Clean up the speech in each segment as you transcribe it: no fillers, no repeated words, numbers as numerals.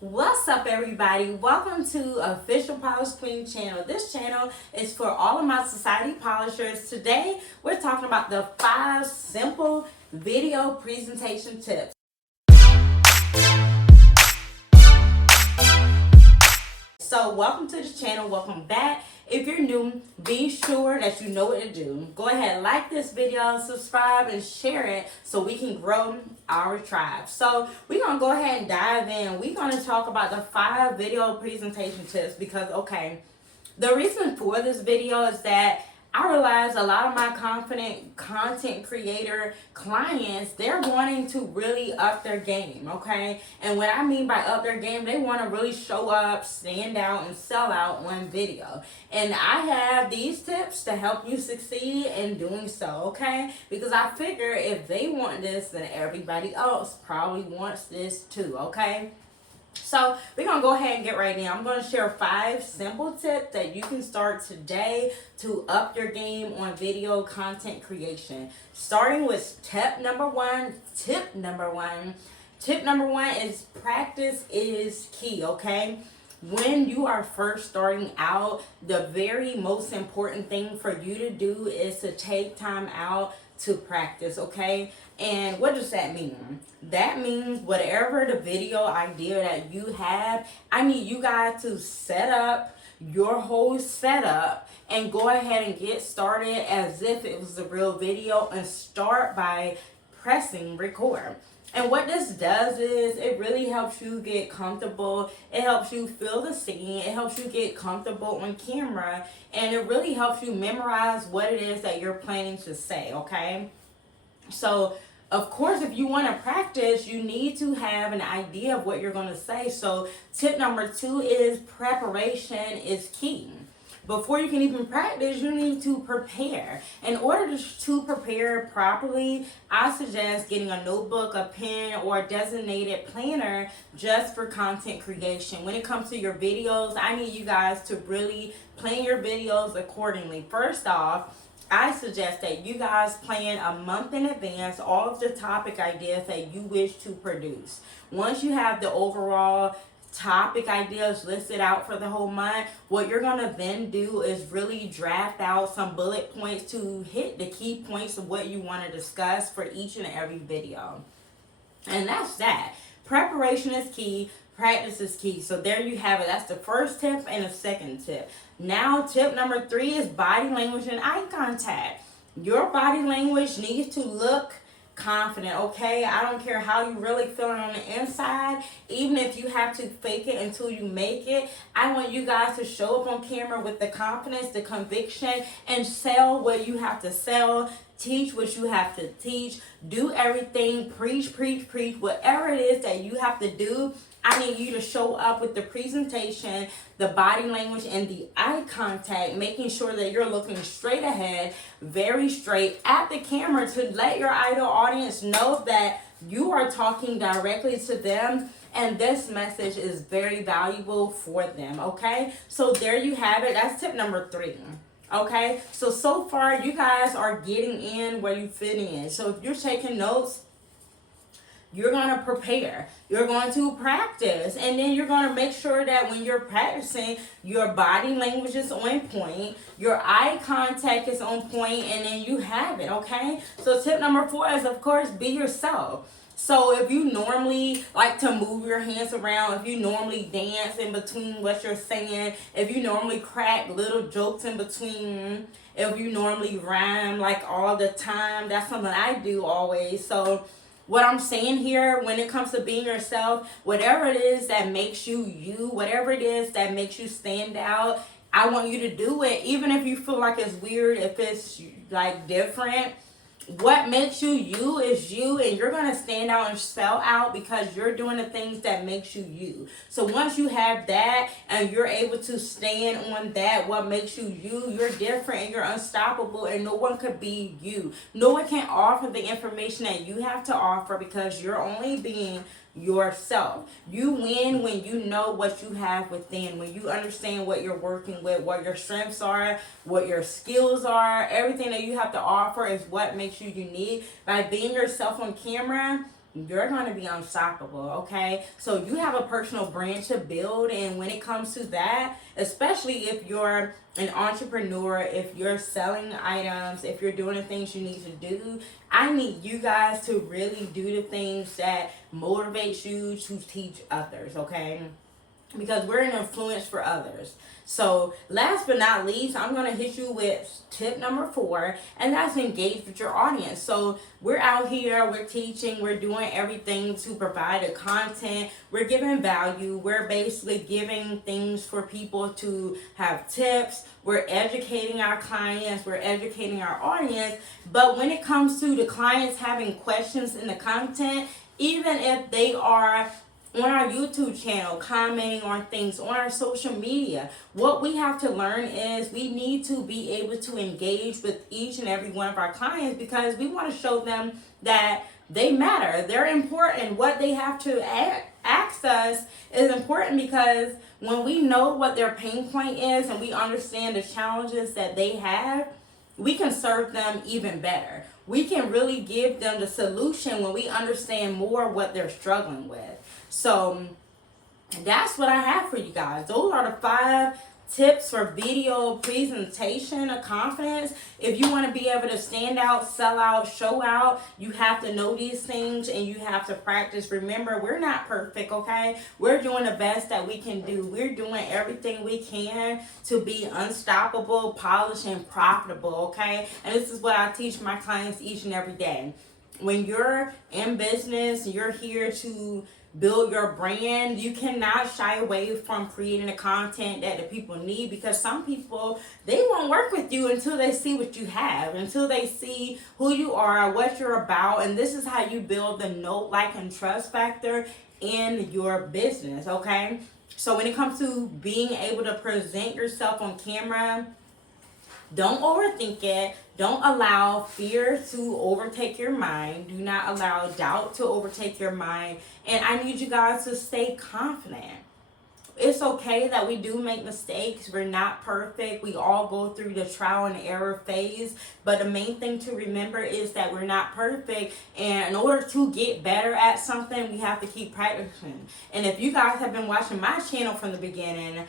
What's up, everybody? Welcome to Official Polish Queen channel. This channel is for all of my society polishers. Today we're talking about the 5 simple video presentation tips. So welcome to the channel, welcome back. If you're new, be sure that you know what to do. Go ahead, like this video, subscribe, and share it so we can grow our tribe. So we're going to go ahead and dive in. We're going to talk about the 5 video presentation tips because, okay, the reason for this video is that I realize a lot of my confident content creator clients, they're wanting to really up their game, okay? And what I mean by up their game, they want to really show up, stand out, and sell out on video. And I have these tips to help you succeed in doing so, okay? Because I figure if they want this, then everybody else probably wants this too, okay? So we're going to go ahead and get right in. I'm going to share 5 simple tips that you can start today to up your game on video content creation. Starting with tip number one. Tip number one is practice is key, okay? When you are first starting out, the very most important thing for you to do is to take time out to practice, okay? And what does that mean? That means whatever the video idea that you have, I need you guys to set up your whole setup and go ahead and get started as if it was a real video and start by pressing record. And what this does is it really helps you get comfortable. It helps you feel the scene. It helps you get comfortable on camera. And it really helps you memorize what it is that you're planning to say, okay? So, of course, if you want to practice, you need to have an idea of what you're going to say. So, tip number 2 is preparation is key. Before you can even practice, you need to prepare. In order to prepare properly, I suggest getting a notebook, a pen, or a designated planner just for content creation. When it comes to your videos, I need you guys to really plan your videos accordingly. First off, I suggest that you guys plan a month in advance all of the topic ideas that you wish to produce. Once you have the overall topic ideas listed out for the whole month, what you're going to then do is really draft out some bullet points to hit the key points of what you want to discuss for each and every video. And that's that. Preparation is key. Practice is key. So there you have it. That's the first tip and the second tip. Now, tip number 3 is body language and eye contact. Your body language needs to look confident, okay? I don't care how you really feeling on the inside. Even if you have to fake it until you make it, I want you guys to show up on camera with the confidence, the conviction, and sell what you have to sell. Teach what you have to teach. Do everything. Preach, whatever it is that you have to do. I need you to show up with the presentation, the body language, and the eye contact, making sure that you're looking straight ahead, very straight at the camera to let your idol audience know that you are talking directly to them and this message is very valuable for them, okay? So there you have it. That's tip number 3. Okay, so far you guys are getting in where you fit in. So if you're taking notes, you're going to prepare, you're going to practice, and then you're going to make sure that when you're practicing, your body language is on point, your eye contact is on point, and then you have it, okay? So tip number 4 is, of course, be yourself. So if you normally like to move your hands around, if you normally dance in between what you're saying, if you normally crack little jokes in between, if you normally rhyme like all the time, that's something I do always. So what I'm saying here, when it comes to being yourself, whatever it is that makes you you, whatever it is that makes you stand out, I want you to do it. Even if you feel like it's weird, if it's like different, what makes you you is you, and you're going to stand out and sell out because you're doing the things that makes you you. So once you have that and you're able to stand on that, what makes you you, you're different and you're unstoppable, and no one could be you. No one can offer the information that you have to offer because you're only being yourself. You win when you know what you have within, when you understand what you're working with, what your strengths are, what your skills are. Everything that you have to offer is what makes you unique. By being yourself on camera, you're going to be unstoppable, okay? So you have a personal brand to build, and when it comes to that, especially if you're an entrepreneur, if you're selling items, if you're doing the things you need to do, I need you guys to really do the things that motivates you to teach others, okay? Because we're an influence for others. So last but not least, I'm going to hit you with tip number 4, and that's engage with your audience. So we're out here, we're teaching, we're doing everything to provide the content, we're giving value, we're basically giving things for people to have tips, we're educating our clients, we're educating our audience. But when it comes to the clients having questions in the content, even if they are on our YouTube channel, commenting on things, on our social media, what we have to learn is we need to be able to engage with each and every one of our clients, because we want to show them that they matter, they're important. What they have to ask us is important, because when we know what their pain point is and we understand the challenges that they have, we can serve them even better. We can really give them the solution when we understand more what they're struggling with. So that's what I have for you guys. Those are the 5 tips for video presentation of confidence. If you want to be able to stand out, sell out, show out, you have to know these things and you have to practice. Remember, we're not perfect, okay? We're doing the best that we can do. We're doing everything we can to be unstoppable, polished, and profitable, okay? And this is what I teach my clients each and every day. When you're in business, you're here to build your brand, you cannot shy away from creating the content that the people need, because some people, they won't work with you until they see what you have, until they see who you are, what you're about. And this is how you build the know, like, and trust factor in your business, okay? So when it comes to being able to present yourself on camera, don't overthink it. Don't allow fear to overtake your mind. Do not allow doubt to overtake your mind. And I need you guys to stay confident. It's okay that we do make mistakes. We're not perfect. We all go through the trial and error phase. But the main thing to remember is that we're not perfect. And in order to get better at something, we have to keep practicing. And if you guys have been watching my channel from the beginning,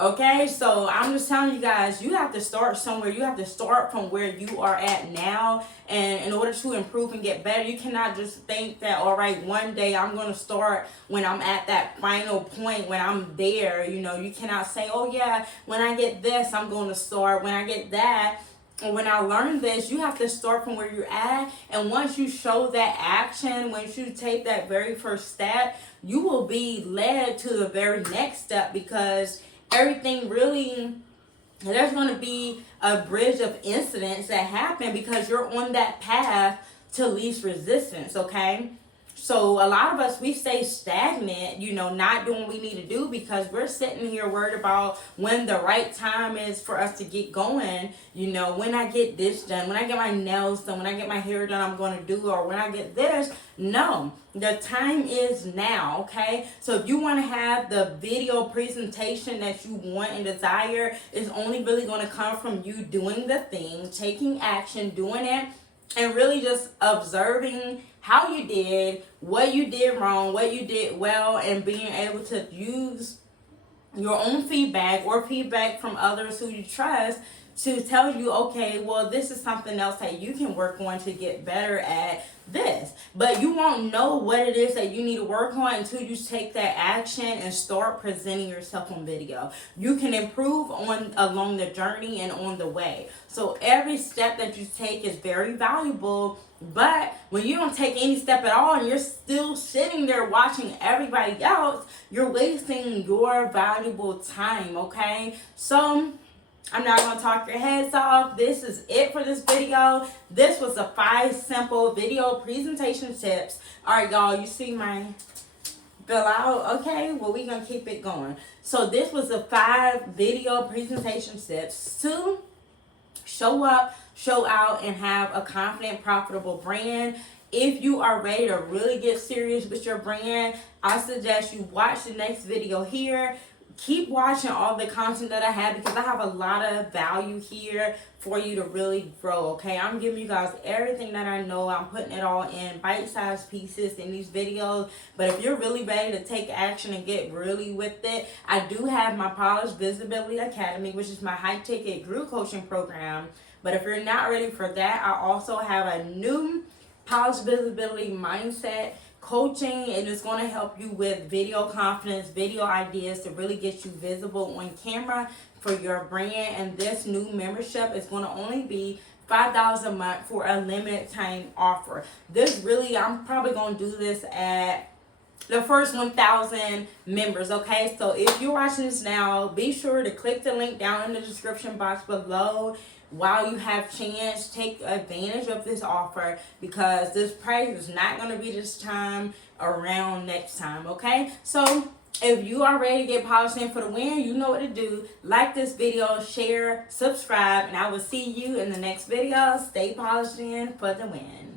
okay, so I'm just telling you guys, you have to start somewhere. You have to start from where you are at now. And in order to improve and get better, you cannot just think that, all right, one day I'm going to start when I'm at that final point, when I'm there. You know, you cannot say, oh yeah, when I get this, I'm going to start. When I get that, and when I learned this, you have to start from where you're at. And once you show that action, once you take that very first step, you will be led to the very next step, because everything really, there's going to be a bridge of incidents that happen because you're on that path to least resistance, okay? So a lot of us, we stay stagnant, you know, not doing what we need to do because we're sitting here worried about when the right time is for us to get going. You know, when I get this done, when I get my nails done, when I get my hair done, I'm going to do, or when I get this. No, the time is now, okay? So if you want to have the video presentation that you want and desire, it's only really going to come from you doing the thing, taking action, doing it, and really just observing how you did, what you did wrong, what you did well, and being able to use your own feedback or feedback from others who you trust to tell you, okay, well, this is something else that you can work on to get better at this. But you won't know what it is that you need to work on until you take that action and start presenting yourself on video. You can improve on along the journey and on the way. So every step that you take is very valuable. But when you don't take any step at all and you're still sitting there watching everybody else, you're wasting your valuable time, okay? So I'm not going to talk your heads off. This is it for this video. This was the 5 simple video presentation tips. All right, y'all, you see my bill out? Okay, well, we're going to keep it going. So this was the 5 video presentation tips to show up, show out, and have a confident, profitable brand. If you are ready to really get serious with your brand, I suggest you watch the next video here. keep watching all the content that I have, because I have a lot of value here for you to really grow. Okay, I'm giving you guys everything that I know. I'm putting it all in bite-sized pieces in these videos. But if you're really ready to take action and get really with it, I do have my Polished Visibility Academy, which is my high-ticket group coaching program. But if you're not ready for that, I also have a new Polished Visibility Mindset coaching, and it's going to help you with video confidence, video ideas to really get you visible on camera for your brand. And this new membership is going to only be $5 a month for a limited time offer. This really, I'm probably going to do this at the first 1,000 members. Okay, so if you're watching this now, be sure to click the link down in the description box below. While you have chance, take advantage of this offer, because this price is not going to be this time around next time. Okay, so if you are ready to get polished in for the win, you know what to do. Like this video, share, subscribe, and I will see you in the next video. Stay polished in for the win.